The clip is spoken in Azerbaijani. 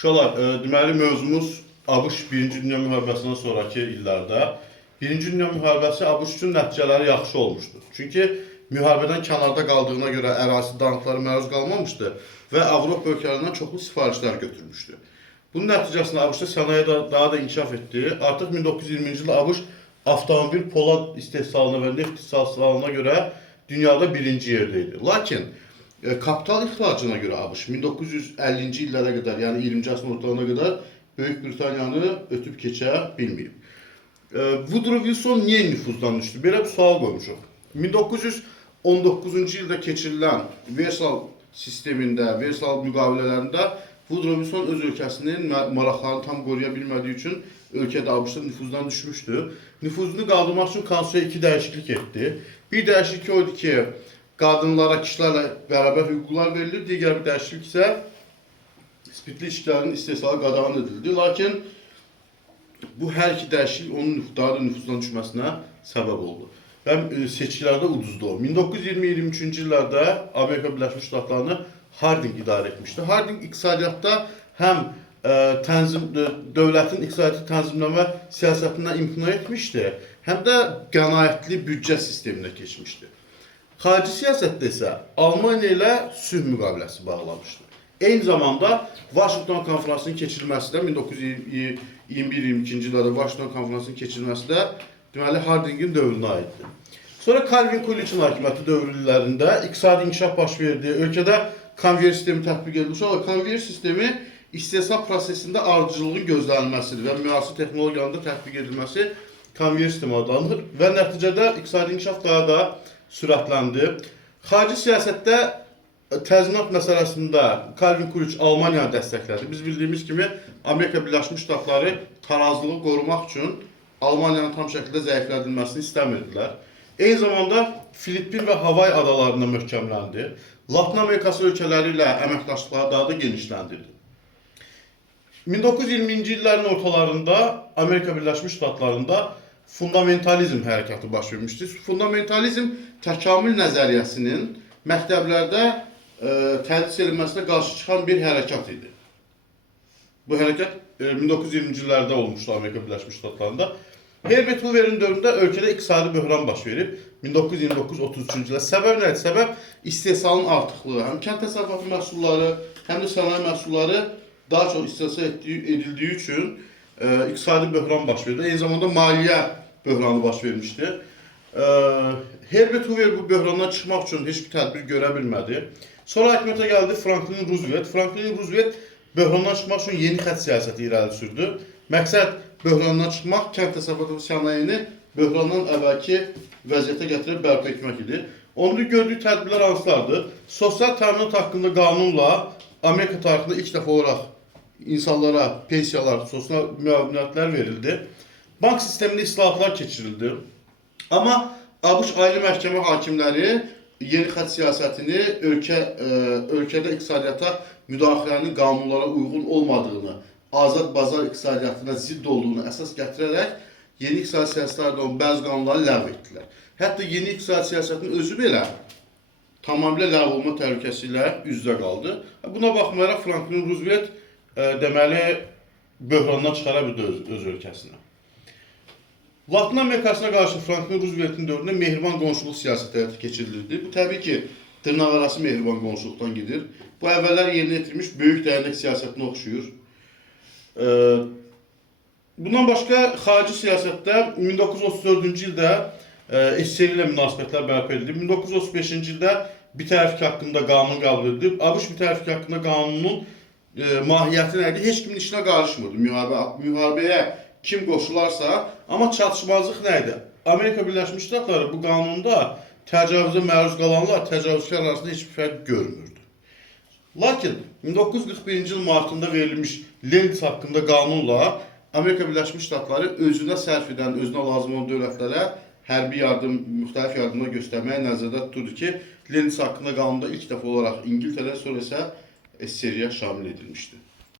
Uşaqlar, deməli mövzumuz ABŞ Birinci Dünya Müharibəsindən sonraki illərdə Birinci Dünya Müharibəsi ABŞ üçün nəticələri yaxşı olmuşdur. Çünki müharibədən kənarda qaldığına görə ərazi dağıntılara məruz qalmamışdı və Avropa ölkələrindən çoxlu sifarişlər götürmüşdü. Bunun nəticəsində ABŞ sənaye daha da inkişaf etdi. Artıq 1920-ci ildə ABŞ avtomobil, polad istehsalına və neft istehsalına görə dünyada birinci yerdə idi. Lakin kapital ixracına görə ABŞ 1950-ci illərə qədər, yəni 20-ci əsrin ortalarına qədər Böyük Britaniyanı ötüb keçə bilməyib. Woodrow Wilson niyə nüfuzdan düşdü? Belə bir sual qoymuşuq. 1919-cu ildə keçirilən Versal sistemində, Versal müqavilələrində Woodrow Wilson öz ölkəsinin maraqlarını tam qoruya bilmədiyi üçün ölkədə ABŞ-da nüfuzdan düşmüşdü. Nüfuzunu qaldırmaq üçün konstitusiya 2 dəyişiklik etdi. Bir dəyişiklik oydu ki, qadınlara, kişilərlə bərabər hüquqlar verilir. Digər bir dəyişiklik isə spirtli içkilərin istehsalı qadağan edildi. Lakin bu hər iki dəyişiklik onun daha da nüfuzdan düşməsinə səbəb oldu. Və seçkilərdə uduzdu. 1920-23-cü illərdə Amerika Birləşmiş Ştatlarını Harding idarə etmişdi. Harding iqtisadiyyatda həm dövlətin iqtisadi tənzimləmə siyasətindən imtina etmişdi, həm də qənaətli büdcə sisteminə keçmişdi. Xarici siyasətdə isə Almaniya ilə sülh müqaviləsi bağlamışdı. Eyni zamanda Washington konferansının keçirilməsi də 1921-22-ci illərdə Washington konferansının keçirilməsi də deməli Hardingin dövrünə aiddir. Sonra Calvin Coolidge'in hakimiyyəti dövrlərində iqtisadi inkişaf baş verdi. Ölkədə konveyer sistemi tətbiq edildi. Sonra konveyer sistemi istehsal prosesində ardıcılığın gözlənilməsidir və müasir texnologiyanın da tətbiq edilməsi konveyer sistemi adlanır və nəticədə iqtisadi inkişaf daha da sürətləndi. Xarici siyasətdə təzminat məsələsində Calvin Coolidge Almaniyanı dəstəklədi. Biz bildiyimiz kimi Amerika Birləşmiş Ştatları tarazlığı qorumaq üçün Almaniyanın tam şəkildə zəiflədilməsini istəmirdilər. Eyni zamanda Filippin və Havay adalarında möhkəmləndi. Latın Amerikası ölkələri ilə əməkdaşlıqları daha da genişləndirdi. 1920-ci illərin ortalarında Amerika Birləşmiş Ştatlarında fundamentalizm hərəkatı baş vermişdi. Fundamentalizm təkamül nəzəriyyəsinin məktəblərdə tədris edilməsinə qarşı çıxan bir hərəkat idi. Bu hərəkat 1920-ci illərdə olmuşdu Amerika Birləşmiş Ştatlarında. Herbert Hoover'in dövründə ölkədə iqtisadi böhran baş verib 1929-33-cü ildə. Səbəb nədir? Səbəb istehsalın artıqlığı. Həm kənd təsərrüfatı məhsulları, həm də sənaye məhsulları daha çox istehsal edildiyi üçün iqtisadi böhran baş verdi. Eyni zamanda maliyyə böhranı baş vermişdi. Herbert Hoover bu böhrandan çıxmaq üçün heç bir tədbir görə bilmədi. Sonra hakimiyyətə gəldi Franklin Roosevelt. Franklin Roosevelt böhrandan çıxmaq üçün yeni xətt siyasəti irəli sürdü. Məqsəd böhrandan çıxmaq, kənd təsərrüfatı və sənayeni böhrandan əvvəlki vəziyyətə gətirib bərpa etmək idi. Onun gördüyü tədbirlər hansılardır? Sosial təminat haqqında qanunla Amerika tarixində ilk dəfə olaraq insanlara pensiyalar, sosial müavinətlər verildi. Bank sistemində islahatlar keçirildi. Amma ABŞ Ali Məhkəmə hakimləri yeni xətt siyasətini ölkədə iqtisadiyyata müdaxilənin qanunlara uyğun olmadığını, azad bazar iqtisadiyyatına zidd olduğunu əsas gətirərək yeni iqtisadi siyasətlərdən bəzi qanunları ləğv etdilər. Hətta yeni iqtisadi siyasətin özü belə tamamilə ləğv olma təhlükəsi ilə üz-üzə qaldı. Buna baxmayaraq Franklin Roosevelt deməli böhrandan çıxara bildi öz ölkəsinə. Latın Amerikasına qarşı Franklin Roosevelt'in dövründə mehriban qonşuluq siyasəti həyata keçirilirdi. Bu təbii ki, dırnaqarası mehriban qonşuluqdan gedir. Bu əvvəllər yerinə yetirmiş böyük dəyənək siyasətinə oxşuyur. Bundan başqa xarici siyasətdə 1934-cü ildə SSR ilə münasibətlər bərpa edildi. 1935-ci ildə bitərəflik haqqında qanun qəbul edildi. ABŞ bitərəflik haqqında qanunun mahiyyəti nədir? Heç kimin işinə qarışmırdı müharibəyə kim qoşularsa, amma çatışmazlıq nə idi? Amerika Birləşmiş Ştatları bu qanunda təcavüzə məruz qalanlar təcavüzkar arasında heç bir fərq görmürdü. Lakin 1941-ci il martında verilmiş Lendis haqqında qanunla Amerika Birləşmiş Ştatları özünə sərf edən, özünə lazım olan dövlətlərə hərbi yardım, müxtəlif yardımlar göstərməyə nəzərdə tuturdu ki, Lendis haqqında qanunda ilk dəfə olaraq İngiltərə, sonra isə SSR-yə şamil edilmişdi.